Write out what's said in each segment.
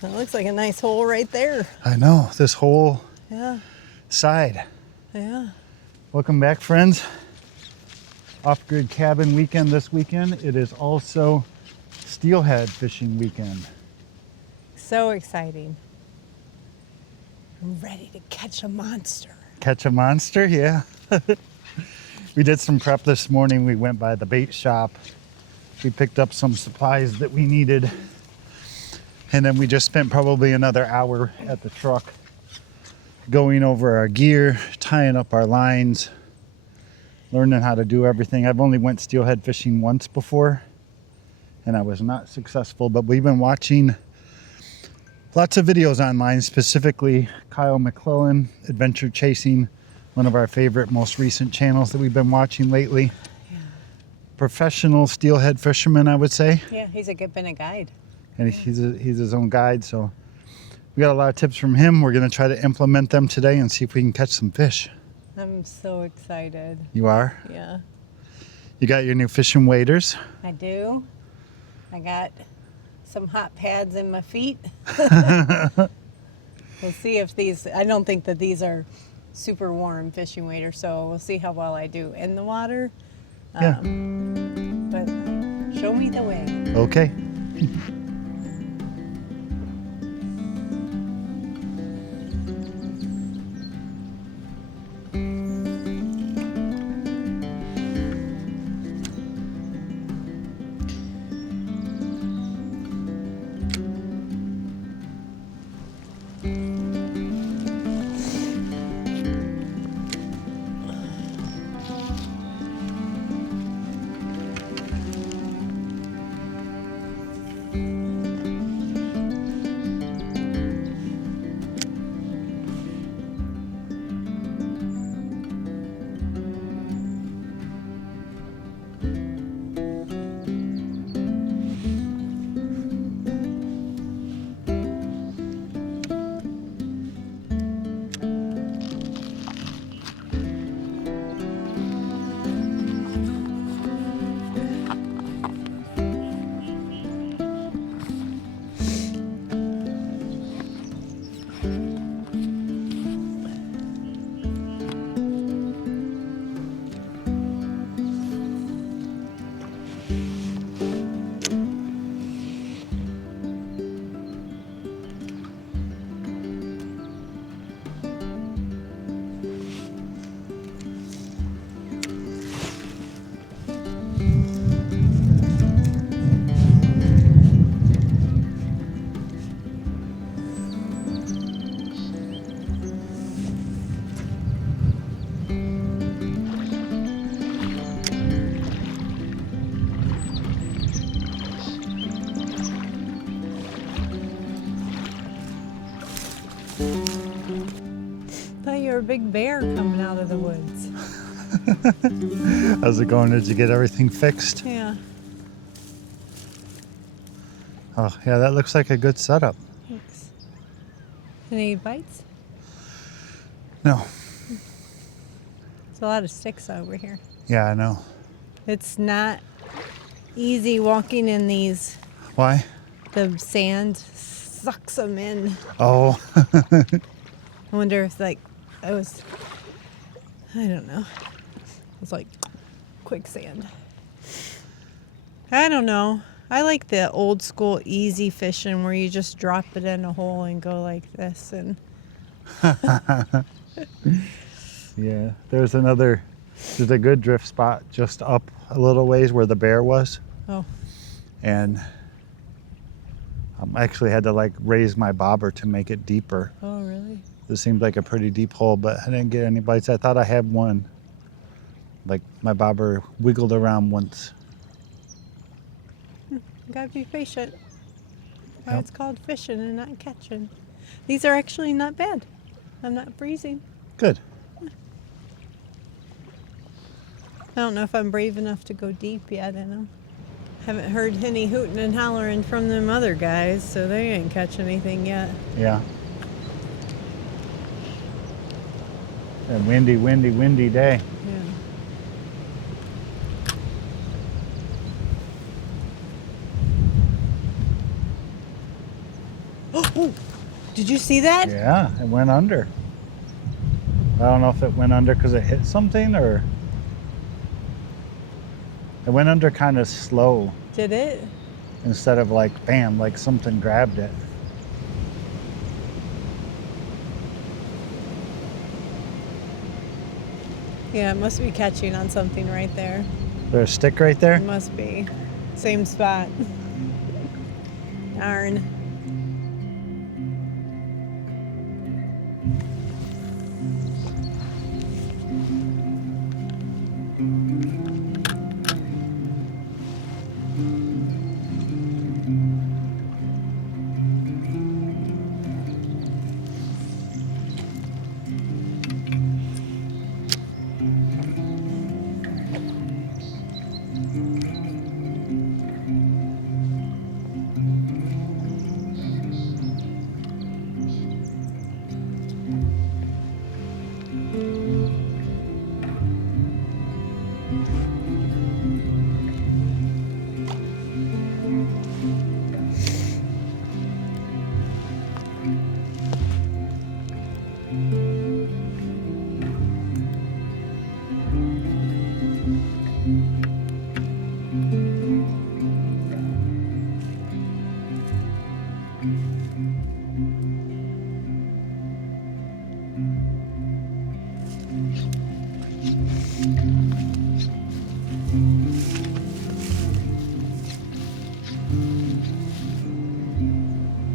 That looks like a nice hole right there. I know, this whole side. Yeah. Welcome back, friends. Off-grid cabin weekend this weekend. It is also steelhead fishing weekend. So exciting. I'm ready to catch a monster. Catch a monster? Yeah. We did some prep this morning. We went by the bait shop. We picked up some supplies that we needed. And then we just spent probably another hour at the truck going over our gear, tying up our lines, learning how to do everything. I've only went steelhead fishing once before and I was not successful, but we've been watching lots of videos online, specifically Kyle McClellan, Adventure Chasing, one of our favorite, most recent channels that we've been watching lately. Yeah. Professional steelhead fisherman, I would say. Yeah, he's been a guide. And he's his own guide, so we got a lot of tips from him. We're going to try to implement them today and see if we can catch some fish. I'm so excited. You are? Yeah. You got your new fishing waders? I do. I got some hot pads in my feet. We'll see if these, I don't think that these are super warm fishing waders, so we'll see how well I do in the water. Yeah. But show me the way. Okay. A big bear coming out of the woods. How's it going? Did you get everything fixed? Yeah. Oh, yeah, that looks like a good setup. Thanks. Any bites? No. There's a lot of sticks over here. Yeah, I know. It's not easy walking in these. Why? The sand sucks them in. Oh. I wonder if I don't know. It's like quicksand. I don't know. I like the old school easy fishing where you just drop it in a hole and go like this and Yeah, there's a good drift spot just up a little ways where the bear was. Oh. And I actually had to like raise my bobber to make it deeper. Oh, really? This seemed like a pretty deep hole, but I didn't get any bites. I thought I had one. Like my bobber wiggled around once. You gotta be patient. Why Yep. it's called fishing and not catching. These are actually not bad. I'm not freezing. Good. I don't know if I'm brave enough to go deep yet in them. Haven't heard any hooting and hollering from them other guys, so they ain't catch anything yet. Yeah. A windy day. Yeah. Oh, did you see that? Yeah, it went under. I don't know if it went under because it hit something or it went under kind of slow Did it? instead of like bam, like something grabbed it. Yeah, it must be catching on something right there. There's a stick right there. It must be. Same spot. Darn.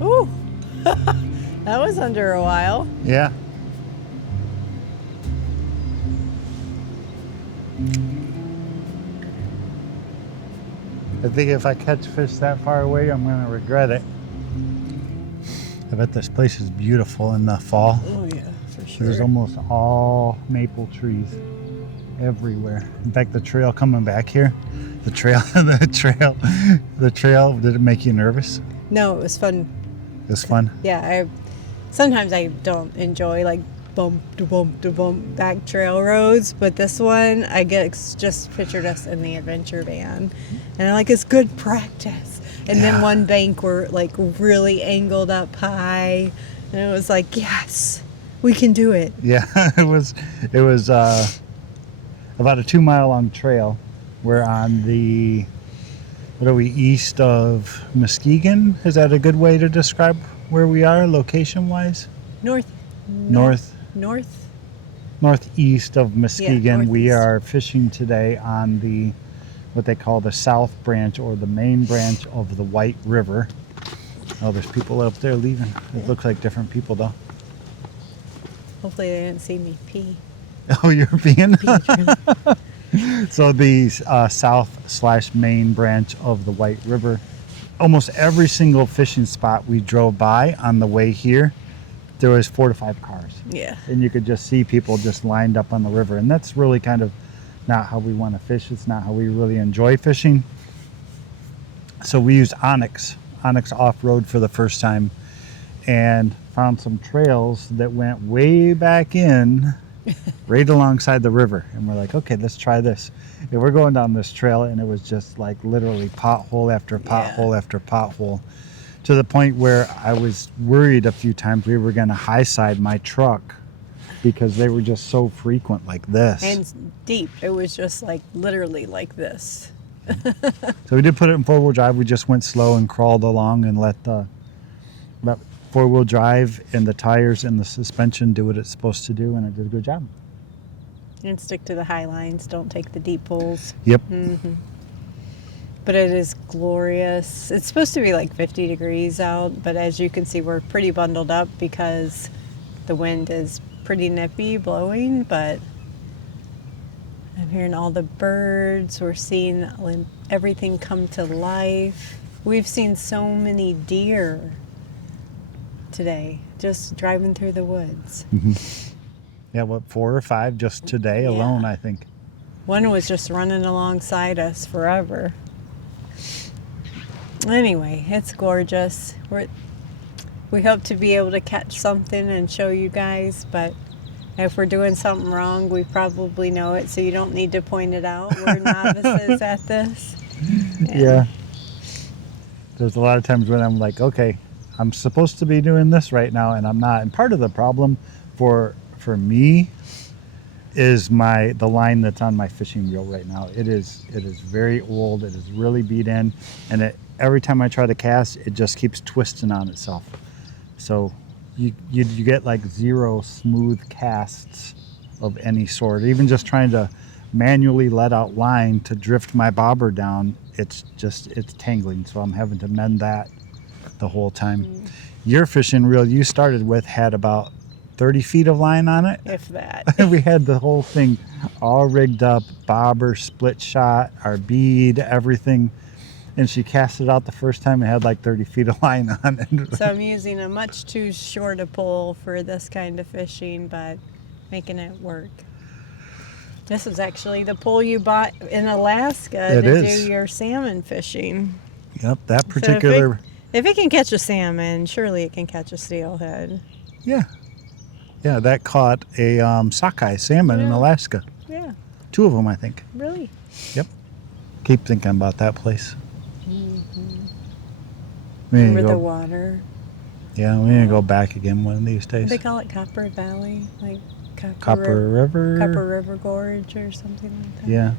Ooh. That was under a while. Yeah. I think if I catch fish that far away, I'm going to regret it. I bet this place is beautiful in the fall. Oh yeah, for sure. There's almost all maple trees everywhere. In fact, the trail coming back here, the trail, did it make you nervous? No, it was fun. It was fun. Yeah, sometimes I don't enjoy like bump to bump to bump back trail roads, but this one I just pictured us in the adventure van, and I'm like, it's good practice. And then one bank were like really angled up high, and it was like, yes, we can do it. Yeah, it was about a 2 mile long trail. We're on the, what are we, east of Muskegon? Is that a good way to describe where we are location wise? Northeast of Muskegon. We northeast. are fishing today on the, what they call the south branch or the main branch of the White River. Oh, there's people up there leaving. It looks like different people though. Hopefully they didn't see me pee. Oh, you're being? So the south/main branch of the White River. Almost every single fishing spot we drove by on the way here, there was 4 to 5 cars. Yeah. And you could just see people just lined up on the river. And that's really kind of not how we want to fish. It's not how we really enjoy fishing. So we used OnX Offroad for the first time and found some trails that went way back in right alongside the river. And we're like, okay, let's try this. And we're going down this trail and it was just like literally pothole after pothole after pothole, to the point where I was worried a few times we were going to high side my truck because they were just so frequent like this. And deep. It was just like literally like this. So we did put it in 4-wheel drive. We just went slow and crawled along and let 4-wheel drive and the tires and the suspension do what it's supposed to do, and it did a good job. And stick to the high lines. Don't take the deep pulls. Yep. Mm-hmm. But it is glorious. It's supposed to be like 50 degrees out, but as you can see, we're pretty bundled up because the wind is pretty nippy blowing, but I'm hearing all the birds. We're seeing everything come to life. We've seen so many deer today, just driving through the woods. Mm-hmm. Yeah, what, 4 or 5 just today alone, I think. One was just running alongside us forever. Anyway, it's gorgeous. We hope to be able to catch something and show you guys, but if we're doing something wrong, we probably know it, so you don't need to point it out. We're novices at this. Yeah. There's a lot of times when I'm like, okay, I'm supposed to be doing this right now and I'm not. And part of the problem for me is the line that's on my fishing reel right now. It is very old. It is really beat in, and every time I try to cast, it just keeps twisting on itself. So you get like 0 smooth casts of any sort. Even just trying to manually let out line to drift my bobber down, it's tangling. So I'm having to mend that the whole time. Your fishing reel you started with had about 30 feet of line on it. If that. We had the whole thing all rigged up, bobber, split shot, our bead, everything. And she cast it out the first time and had like 30 feet of line on it. So I'm using a much too short a pole for this kind of fishing, but making it work. This is actually the pole you bought in Alaska do your salmon fishing. Yep, that particular... So if it can catch a salmon, surely it can catch a steelhead. Yeah. Yeah, that caught a sockeye salmon in Alaska. Yeah. 2 of them, I think. Really? Yep. Keep thinking about that place. Remember the water? Yeah, we need to go back again one of these days. They call it Copper Valley, like Copper River? Copper River Gorge or something like that. Yeah.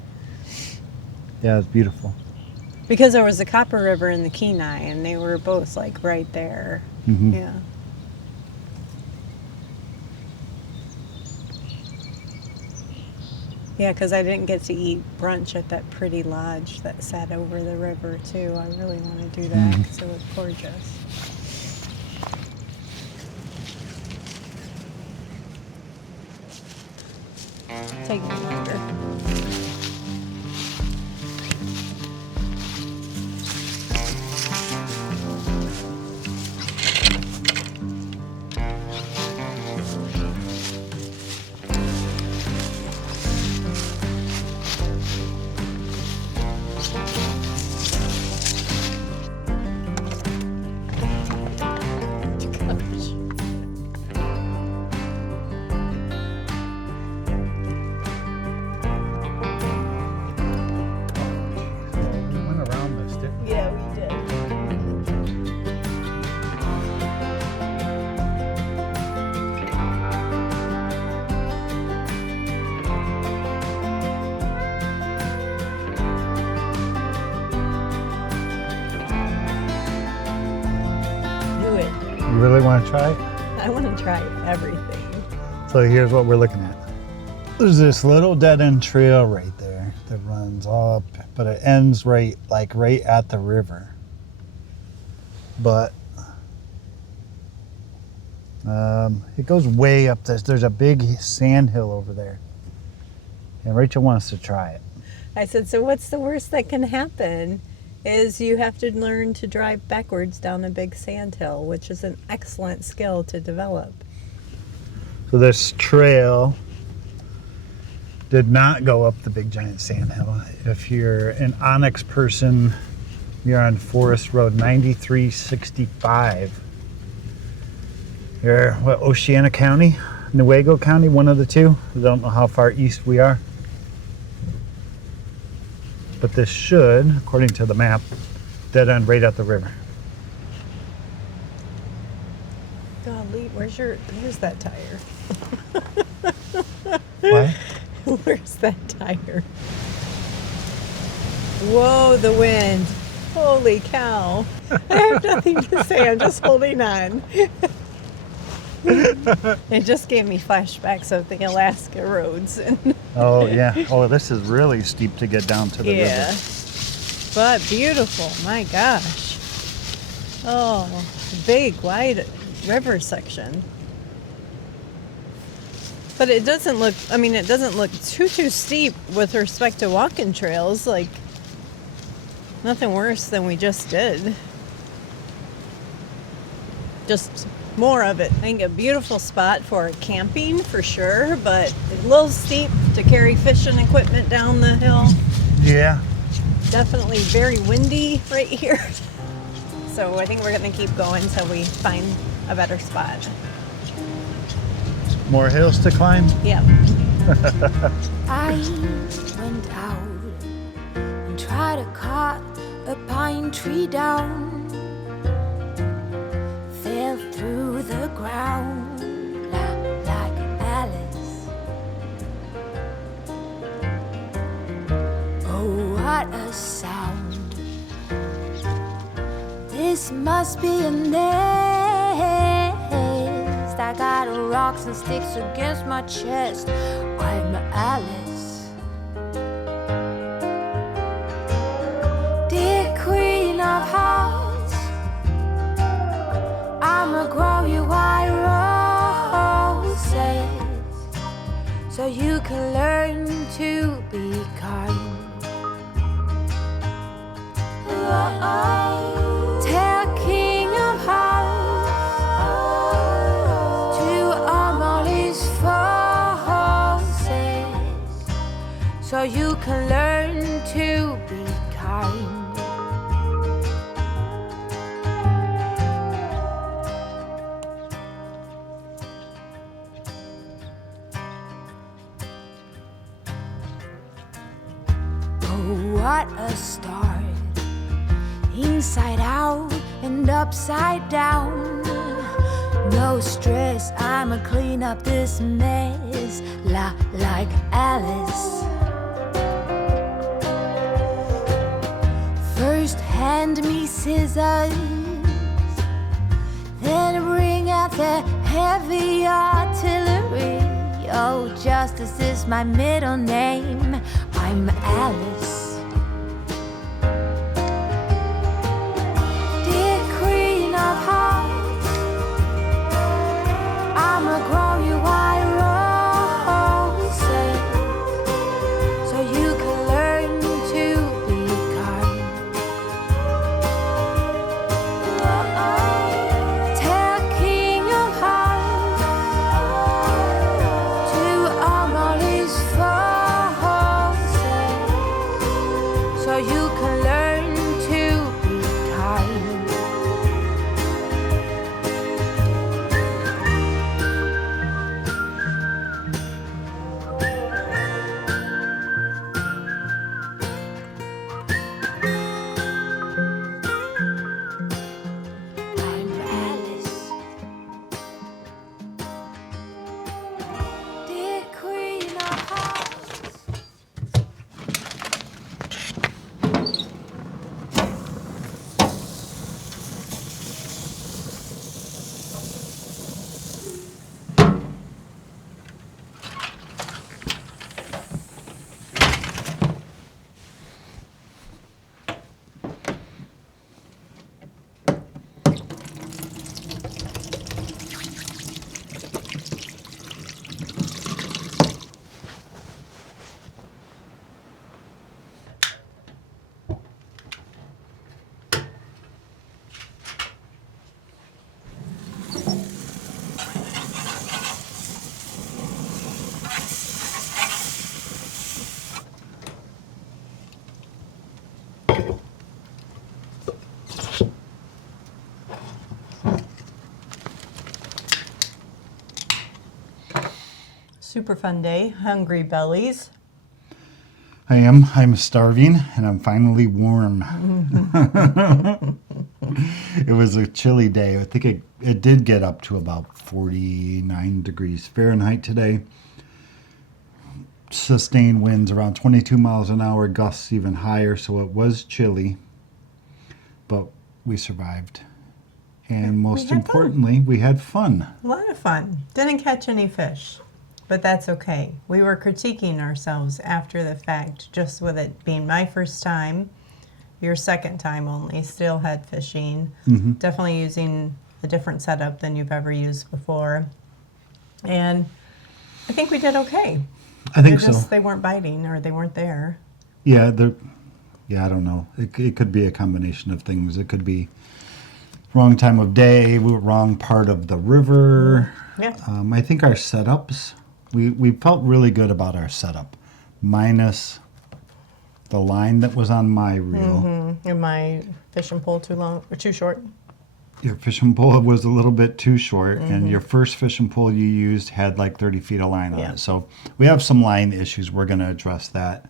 Yeah, it's beautiful. Because there was the Copper River and the Kenai, and they were both like right there. Mm-hmm. Yeah. Yeah, because I didn't get to eat brunch at that pretty lodge that sat over the river, too. I really want to do that because it was gorgeous. Take me longer. Yeah, we did. Do it. You really want to try it? I want to try everything. So here's what we're looking at. There's this little dead-end trail right there that runs up, but it ends right at the river. But it goes way up this. There's a big sand hill over there. And Rachel wants to try it. I said, so what's the worst that can happen is you have to learn to drive backwards down a big sand hill, which is an excellent skill to develop. So this trail did not go up the big giant sand hill. If you're an OnX person, you're on Forest Road 9365. You're what, Oceana County, Newaygo County, one of the two. I don't know how far east we are. But this should, according to the map, dead end right at the river. Golly, where's that tire? What? Where's that tire? Whoa, the wind. Holy cow. I have nothing to say. I'm just holding on. It just gave me flashbacks of the Alaska roads. Oh, yeah. Oh, this is really steep to get down to the Yeah. river. But beautiful. My gosh. Oh, big, wide river section. But it doesn't look, it doesn't look too steep with respect to walking trails. Like, nothing worse than we just did. Just more of it. I think a beautiful spot for camping for sure, but a little steep to carry fishing equipment down the hill. Yeah. Definitely very windy right here. So I think we're going to keep going until we find a better spot. More hills to climb? Yeah. I went out and tried to cut a pine tree down. This must be a nest. I got rocks and sticks against my chest. I'm Alice, dear queen of hearts. I'ma grow you white roses so you can learn to be kind. Tell King of Hearts to arm all his forces so you can learn to be kind. Oh, what a start. Inside out and upside down. No stress, I'ma clean up this mess like Alice. First hand me scissors, then bring out the heavy artillery. Oh, justice is my middle name. I'm Alice. Super fun day. Hungry bellies. I'm starving and I'm finally warm. It was a chilly day. I think it did get up to about 49 degrees Fahrenheit today. Sustained winds around 22 miles an hour, gusts even higher, so it was chilly, but we survived. And most importantly, we had fun. A lot of fun. Didn't catch any fish, but that's okay. We were critiquing ourselves after the fact, just with it being my first time, your second time only, steelhead fishing. Definitely using a different setup than you've ever used before. And I think we did okay. I think so. They weren't biting or they weren't there. Yeah, I don't know. It could be a combination of things. It could be wrong time of day, wrong part of the river. Yeah. I think our setups, we felt really good about our setup, minus the line that was on my reel. And my fishing pole too long or too short? Your fishing pole was a little bit too short, and your first fishing pole you used had like 30 feet of line on it. So we have some line issues. We're going to address that.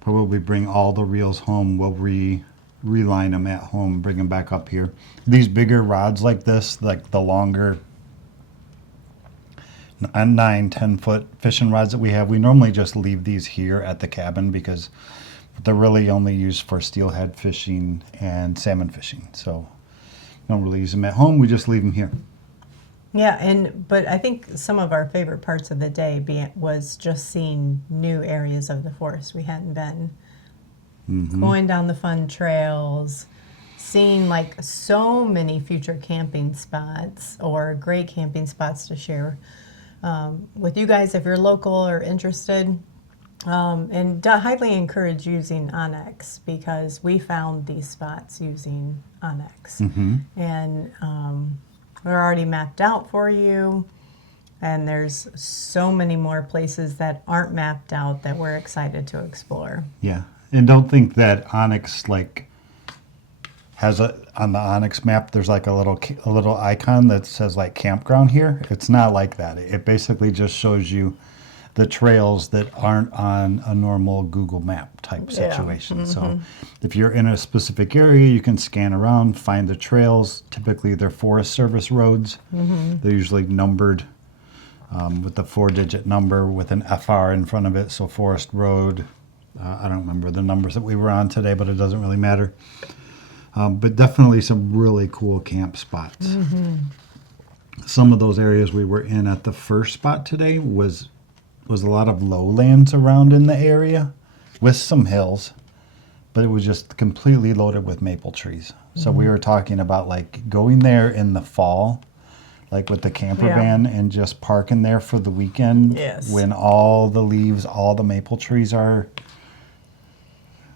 Probably bring all the reels home. We'll reline them at home, bring them back up here. These bigger rods like this, like the longer 9-10 foot fishing rods that we have, we normally just leave these here at the cabin because they're really only used for steelhead fishing and salmon fishing. So Don't really use them at home. We just leave them here. Yeah, but I think some of our favorite parts of the day was just seeing new areas of the forest we hadn't been. Going down the fun trails, seeing like so many future camping spots or great camping spots to share with you guys if you're local or interested. And highly encourage using OnX because we found these spots using OnX. And they're already mapped out for you. And there's so many more places that aren't mapped out that we're excited to explore. Yeah. And don't think that OnX like has on the OnX map there's like a little icon that says like campground here. It's not like that. It basically just shows you the trails that aren't on a normal Google map type situation. So if you're in a specific area, you can scan around, find the trails. Typically they're Forest Service roads. They're usually numbered with the 4-digit number with an FR in front of it. So Forest Road. I don't remember the numbers that we were on today, but it doesn't really matter. But definitely some really cool camp spots. Some of those areas we were in at the first spot today was a lot of lowlands around in the area with some hills, but it was just completely loaded with maple trees. So we were talking about like going there in the fall, like with the camper van and just parking there for the weekend when all the leaves, all the maple trees are.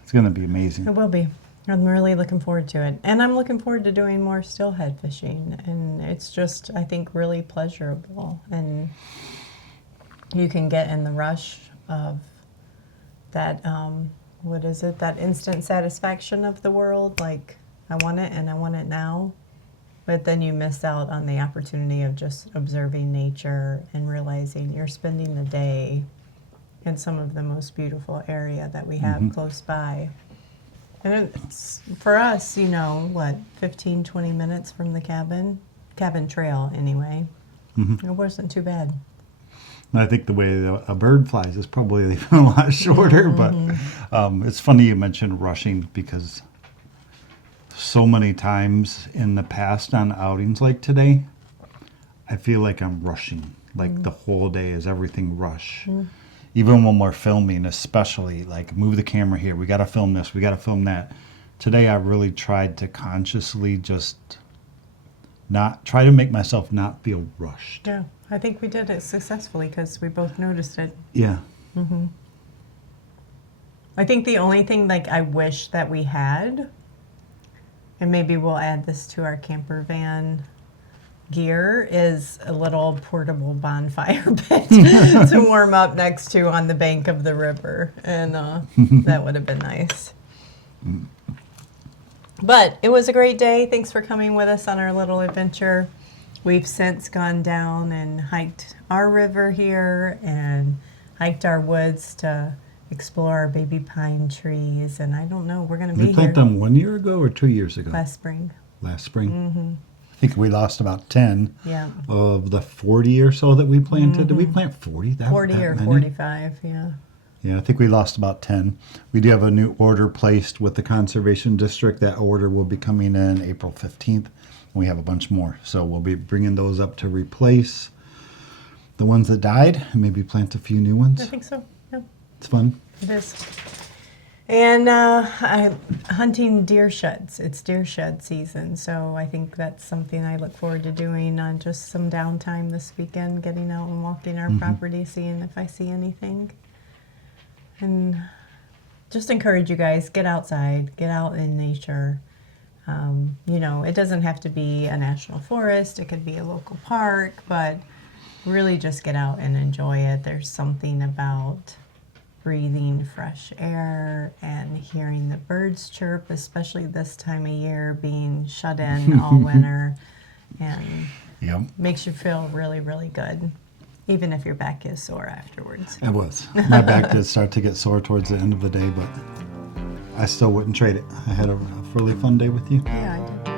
It's going to be amazing. It will be. I'm really looking forward to it. And I'm looking forward to doing more steelhead fishing. And it's just, I think, really pleasurable. And you can get in the rush of that, what is it, that instant satisfaction of the world. Like, I want it and I want it now. But then you miss out on the opportunity of just observing nature and realizing you're spending the day in some of the most beautiful area that we have close by. And it's, for us, 15, 20 minutes from the cabin trail anyway. It wasn't too bad. And I think the way a bird flies is probably even a lot shorter, but it's funny you mentioned rushing because so many times in the past on outings like today, I feel like I'm rushing. Like the whole day is everything rush. Even when we're filming, especially, like, move the camera here. We got to film this. We got to film that. Today, I really tried to consciously just try to make myself not feel rushed. Yeah, I think we did it successfully because we both noticed it. Yeah. I think the only thing, like, I wish that we had, and maybe we'll add this to our camper van gear, is a little portable bonfire pit to warm up next to on the bank of the river, and that would have been nice. But it was a great day. Thanks for coming with us on our little adventure. We've since gone down and hiked our river here and hiked our woods to explore our baby pine trees, and I don't know, we're going to be here. We planted them 1 year ago or 2 years ago? Last spring. Last spring. I think we lost about 10 of the 40 or so that we planted. Did we plant 40? 40 or many? 45, yeah. Yeah, I think we lost about 10. We do have a new order placed with the Conservation District. That order will be coming in April 15th. We have a bunch more. So we'll be bringing those up to replace the ones that died and maybe plant a few new ones. I think so, yeah. It's fun. It is. And I'm hunting deer sheds. It's deer shed season, so I think that's something I look forward to doing on just some downtime this weekend, getting out and walking our property, seeing if I see anything. And just encourage you guys, get outside, get out in nature. It doesn't have to be a national forest. It could be a local park, but really just get out and enjoy it. There's something about breathing fresh air and hearing the birds chirp, especially this time of year, being shut in all winter, and makes you feel really, really good, even if your back is sore afterwards. It was. My back did start to get sore towards the end of the day, but I still wouldn't trade it. I had a really fun day with you. Yeah, I did.